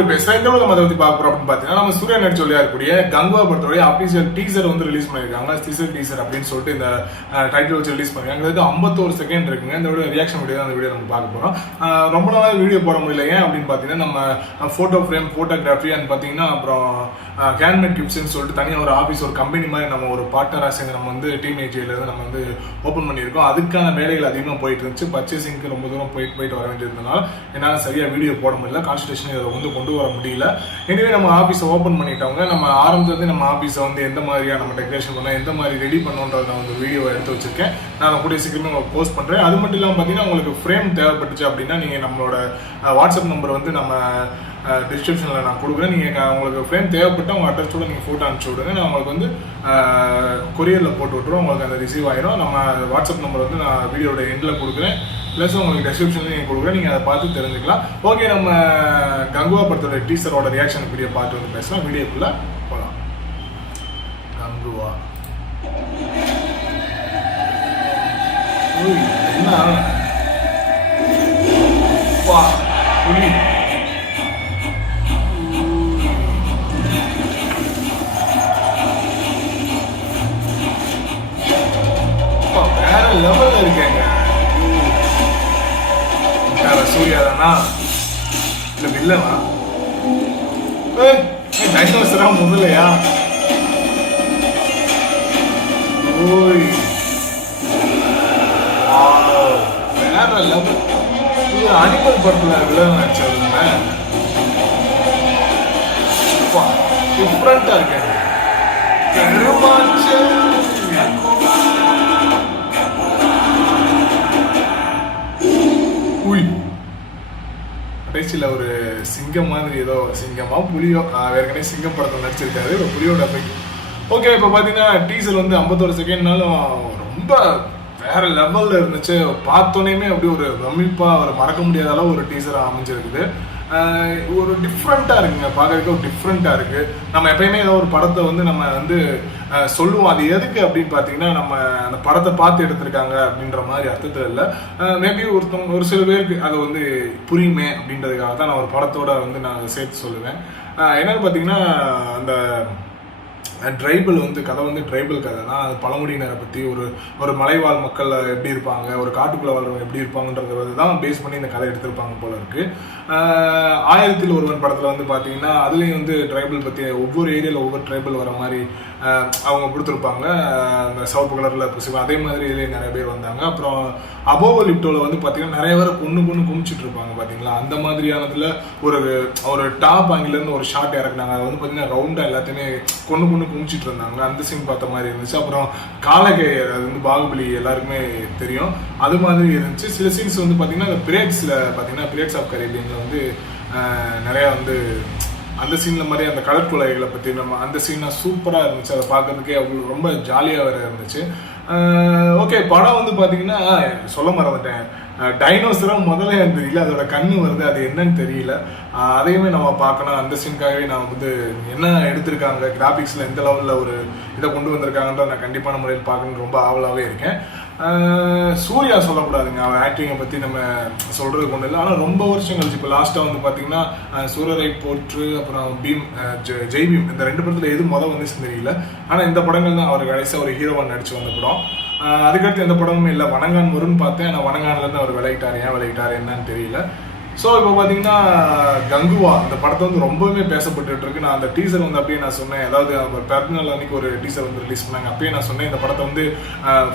ஒரு பேசுறேன். இந்த நம்ம அதை பத்தி பார்க்க போறோம் அப்படின்னு பாத்தீங்கன்னா, நம்ம சூர்யா நடிச்ச ஒளியா இருக்கக்கூடிய கங்குவா படத்தோடைய அபிஷியல் டீசர் வந்து ரிலீஸ் பண்ணிருக்காங்க. டீசர் அப்படின்னு சொல்லிட்டு இந்த டைட்டில் வச்சு ரிலீஸ் பண்ணிருக்காங்க. இது 51 செகண்ட் இருக்குங்க. இந்த வீடியோ ரியாக்ஷன் வீடியோ அந்த வீடியோ நம்ம பார்க்க போறோம். ரொம்ப நாளாக வீடியோ போட முடியல. ஏன் அப்படின்னு பாத்தீங்கன்னா, நம்ம போட்டோ ஃப்ரேம், போட்டோகிராஃபி அண்ட் பாத்தீங்கன்னா அப்புறம் ஹேண்ட்மேட் கிஃப்ட்ஸ்ன்னு சொல்லிட்டு தனியாக ஒரு ஆஃபீஸ், ஒரு கம்பெனி மாதிரி நம்ம ஒரு பார்ட்னராக சேர்ந்து நம்ம வந்து டீம் ஏஜியில இருந்து நம்ம வந்து ஓப்பன் பண்ணியிருக்கோம். அதுக்கான வேலைகள் அதிகமாக போயிட்டு இருந்துச்சு. பர்ச்சேசிங்க்கு ரொம்ப தூரம் போயிட்டு வர வேண்டியிருந்தனால என்னால் சரியா வீடியோ போட முடியல. கான்சன்ட்ரேஷன் இதை வந்து கொண்டு வர முடியல. எனவே நம்ம ஆஃபீஸை ஓப்பன் பண்ணிட்டவங்க, நம்ம ஆரம்பத்துலேருந்து நம்ம ஆஃபீஸை வந்து எந்த மாதிரியா நம்ம டெக்கரேஷன் பண்ணோம், எந்த மாதிரி ரெடி பண்ணோன்றத நான் வந்து வீடியோ எடுத்து வச்சிருக்கேன். நான் கூடிய சீக்கிரமே உங்களுக்கு போஸ்ட் பண்ணுறேன். அது மட்டும் இல்லாமல் பார்த்தீங்கன்னா, உங்களுக்கு ஃப்ரேம் தேவைப்பட்டுச்சு அப்படின்னா நீங்கள் நம்மளோட வாட்ஸ்அப் நம்பர் வந்து நம்ம டிஸ்கிரிப்ஷனில் நான் கொடுக்குறேன். நீங்கள் உங்களுக்கு ஃப்ரேம் தேவைப்பட்டால் உங்கள் அட்ரஸோட நீங்கள் ஃபோட்டோ அனுப்பிச்சி விடுங்க. நான் உங்களுக்கு வந்து கொரியரில் போட்டு விட்டுருவோம். உங்களுக்கு அந்த ரிசீவ் ஆகிடும். நம்ம வாட்ஸ்அப் நம்பர் வந்து நான் வீடியோட எண்டில் கொடுக்குறேன். ப்ளஸ் உங்களுக்கு டெஸ்கிரிப்ஷன்லேயும் நீங்கள் கொடுக்குறேன். நீங்கள் அதை பார்த்து தெரிஞ்சுக்கலாம். ஓகே, நம்ம கங்குவா படத்தோட டீசரோட ரியாக்ஷன் வீடியோ பார்த்து வந்து பேசலாம். வீடியோக்குள்ளே போகலாம். கங்குவா என்ன வா புலி வேற லெவல்ல இருக்கேங்க. சூர்யா தானா இல்ல வில்லனா? டைனோசரா முதலையா? ஓய் வேற லெவல். அனிமல் படத்துல வில்லன் நடிச்சவருங்க. டிஃப்ரெண்டா இருக்கேன். கடைசியில் ஒரு சிங்கம் மாதிரி ஏதோ சிங்கமா புலியோ ஏற்கனவே சிங்கம் படத்தில் நடிச்சிருக்காரு. புலியோட எஃபெக்ட். ஓகே, இப்போ பார்த்தீங்கன்னா டீசர் வந்து 51 செகண்ட்னாலும் ரொம்ப வேற லெவலில் இருந்துச்சு. பார்த்தோன்னே அப்படி ஒரு பிரமிப்பாக ஒரு மறக்க முடியாத அளவு ஒரு டீசராக அமைஞ்சிருக்குது. ஒரு டிஃப்ரெண்ட்டாக இருக்குங்க. பார்க்கறதுக்கு ஒரு டிஃப்ரெண்ட்டாக இருக்குது. நம்ம எப்பயுமே ஏதோ ஒரு படத்தை வந்து நம்ம வந்து சொல்லுவோம், அது எதுக்கு அப்படின்னு பார்த்தீங்கன்னா, நம்ம அந்த படத்தை பார்த்து எடுத்திருக்காங்க அப்படின்ற மாதிரி அர்த்தத்தில் இல்லை. மேபி ஒரு சில பேருக்கு அது வந்து புரியுமே அப்படின்றதுக்காக தான் நான் ஒரு படத்தோட வந்து நான் சேர்த்து சொல்லுவேன். என்னன்னு பார்த்தீங்கன்னா, அந்த ட்ரைபிள் வந்து கதை வந்து ட்ரைபிள் கதை தான். அது பழங்குடியினரை பற்றி ஒரு மலைவாழ் மக்கள் எப்படி இருப்பாங்க, ஒரு காட்டுக்குள்ளே வாழ்றவங்க எப்படி இருப்பாங்கன்றத தான் பேஸ் பண்ணி இந்த கதை எடுத்திருப்பாங்க போல இருக்கு. 1000ல் ஒருவன் படத்தில் வந்து பார்த்தீங்கன்னா, அதுலேயும் வந்து ட்ரைபிள் பற்றி ஒவ்வொரு ஏரியாவில் ஒவ்வொரு ட்ரைபிள் வர மாதிரி அவங்க கொடுத்துருப்பாங்க. அந்த சிவப்பு கலரில் அதே மாதிரி இதுலேயே நிறைய பேர் வந்தாங்க. அப்புறம் அபோவ லிப்டோவில் வந்து பார்த்தீங்கன்னா நிறைய பேர் கொண்டு குமிச்சிட்டு இருப்பாங்க பார்த்தீங்களா. அந்த மாதிரியானதில் ஒரு டாப் ஆங்கிலேருந்து ஒரு ஷார்ட் இறக்குனாங்க. அது வந்து பார்த்தீங்கன்னா ரவுண்டாக எல்லாத்தையுமே கொண்டு குமிச்சிட்டு இருந்தாங்க. அந்த சீன் பார்த்த மாதிரி இருந்துச்சு. அப்புறம் காலகை, அது வந்து பாகுபலி எல்லாருக்குமே தெரியும், அது மாதிரி இருந்துச்சு. சில சீன்ஸ் வந்து பார்த்தீங்கன்னா அந்த பிரேட்ஸில் பார்த்தீங்கன்னா பிரேட்ஸ் ஆஃப் கரேபியனில் வந்து நிறையா வந்து அந்த சீன்ல மாதிரி அந்த கடற்கொலைகளை பற்றி நம்ம அந்த சீனாக சூப்பராக இருந்துச்சு. அதை பார்க்கறதுக்கே அவ்வளோ ரொம்ப ஜாலியாக வேற இருந்துச்சு. ஓகே, படம் வந்து பார்த்தீங்கன்னா சொல்ல மறந்துட்டேன். டைனோசரா முதல்ல எனக்கு தெரியல, அதோட கண்ணு வருது, அது என்னன்னு தெரியல. அதையுமே நம்ம பார்க்கணும். அந்த சீனுக்காகவே நான் வந்து என்ன எடுத்திருக்காங்க, கிராபிக்ஸில் எந்த லெவலில் ஒரு இதை கொண்டு வந்திருக்காங்கன்ற நான் கண்டிப்பான முறையில் பார்க்கணுன்னு ரொம்ப ஆவலாகவே இருக்கேன். சூர்யா சொல்லக்கூடாதுங்க, அவர் ஆக்டிங்கை பற்றி நம்ம சொல்கிறது கொண்டு இல்லை. ஆனால் ரொம்ப வருஷம் கழிச்சு இப்போ லாஸ்ட்டாக வந்து பார்த்தீங்கன்னா சூரரை போற்று, அப்புறம் ஜெய் பீம், இந்த 2 படத்தில் எது வந்துச்சுன்னு தெரியல. ஆனால் இந்த படங்கள் தான் அவர் கடைசியாக ஒரு ஹீரோவாக நடிச்சு வந்த படம். அதுக்கடுத்து எந்த படமும் இல்லை. வணங்கான் வரும்னு பார்த்தேன். ஆனால் வணங்கான்லேருந்து அவர் விளையிட்டார். ஏன் விளையிட்டார் என்னன்னு தெரியல. ஸோ இப்போ பார்த்தீங்கன்னா கங்குவா அந்த படத்தை வந்து ரொம்பவே பேசப்பட்டு இருக்கு. நான் அந்த டீசர் வந்து அப்படியே நான் சொன்னேன், அதாவது பிறந்தநாள் அன்னைக்கு ஒரு டீசர் வந்து ரிலீஸ் பண்ணாங்க. அப்பயே நான் சொன்னேன், இந்த படத்தை வந்து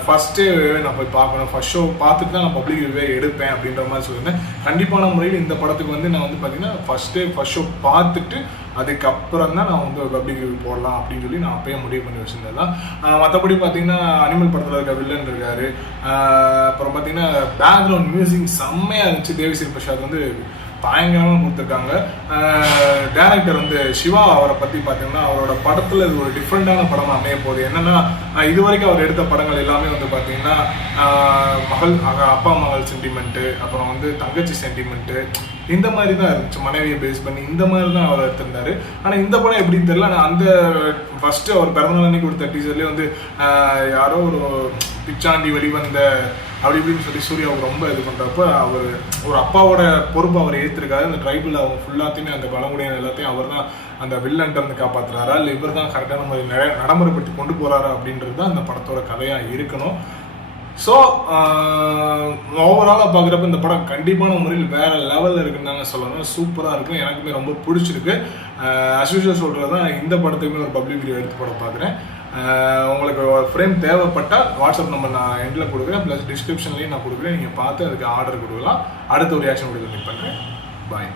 ஃபர்ஸ்ட் டே நான் போய் பார்க்கணும், ஃபர்ஸ்ட் ஷோ பார்த்துட்டு தான் நான் பப்ளிக் ரிவ்யூ எடுப்பேன் அப்படின்ற மாதிரி சொல்லியிருந்தேன். கண்டிப்பான முறையில் இந்த படத்துக்கு வந்து நான் வந்து பார்த்தீங்கன்னா ஃபர்ஸ்ட் ஷோ பார்த்துட்டு அதுக்கப்புறம் தான் நான் வந்து பப்ளிக் ரிவ்யூ போடலாம் அப்படின்னு சொல்லி நான் அப்பயே முடிவு பண்ணி வச்சிருந்தேன் தான். மற்றபடி பார்த்தீங்கன்னா அனிமல் படத்தில் இருக்க வில்லன் இருக்காரு. அப்புறம் பார்த்தீங்கன்னா பேக்ரவுண்ட் மியூசிக் செம்மையாக இருந்துச்சு. தேவிஸ்ரீ பிரசாத் வந்து பயங்கரமாக கொடுத்துருக்காங்க. டைரக்டர் வந்து சிவா, அவரை பற்றி பார்த்தீங்கன்னா அவரோட படத்தில் இது ஒரு டிஃப்ரெண்டான படமாக அமைய போகுது. என்னன்னா, இது வரைக்கும் அவர் எடுத்த படங்கள் எல்லாமே வந்து பார்த்தீங்கன்னா அப்பா மகள் சென்டிமெண்ட்டு, அப்புறம் வந்து தங்கச்சி சென்டிமெண்ட்டு, இந்த மாதிரி தான் இருந்துச்சு. மனைவியை பேஸ் பண்ணி இந்த மாதிரி தான் அவர் எடுத்திருந்தாரு. ஆனால் இந்த படம் எப்படின்னு தெரியல. ஆனால் அந்த ஃபர்ஸ்ட் அவர் பிறந்தநாள் அன்னைக்கு கொடுத்த டீசர்லேயே வந்து யாரோ ஒரு பிச்சாண்டி வெளிவந்த அப்படி இப்படின்னு சொல்லி சூர்யாவுக்கு ரொம்ப இது பண்ணுறப்ப அவர் ஒரு அப்பாவோட பொறுப்பு அவர் ஏற்றிருக்காரு. அந்த ட்ரைபிள் அவங்க ஃபுல்லாத்தையுமே அந்த பழங்குடியின எல்லாத்தையும் அவர் தான் அந்த வில்லன்ட்டு வந்து காப்பாற்றுறாரா இல்லை இவர் தான் கரெக்டான மாதிரி நடைமுறைப்படுத்தி கொண்டு போகிறாரா அப்படின்றது தான் அந்த படத்தோட கதையாக இருக்கணும். ஸோ ஓவராலாக பார்க்குறப்ப இந்த படம் கண்டிப்பான முறையில் வேறு லெவலில் இருக்குன்னு தாங்க சொல்லணும். சூப்பராக இருக்கும், எனக்குமே ரொம்ப பிடிச்சிருக்கு. அஸ்யூஷுவல் சொல்கிறது தான் இந்த படத்துக்குமே ஒரு பப்ளிக் வீடியோ எடுத்து படம் பார்க்குறேன். உங்களுக்கு ஃப்ரேம் தேவைப்பட்டால் வாட்ஸ்அப் நம்பர் நான் எண்டில் கொடுக்குறேன், ப்ளஸ் டிஸ்கிரிப்ஷன்லேயும் நான் கொடுக்குறேன். நீங்கள் பார்த்து அதுக்கு ஆர்டர் கொடுக்கலாம். அடுத்த ஒரு ரியாக்ஷன் வீடியோ மீட் பண்ணுறேன். பாய்.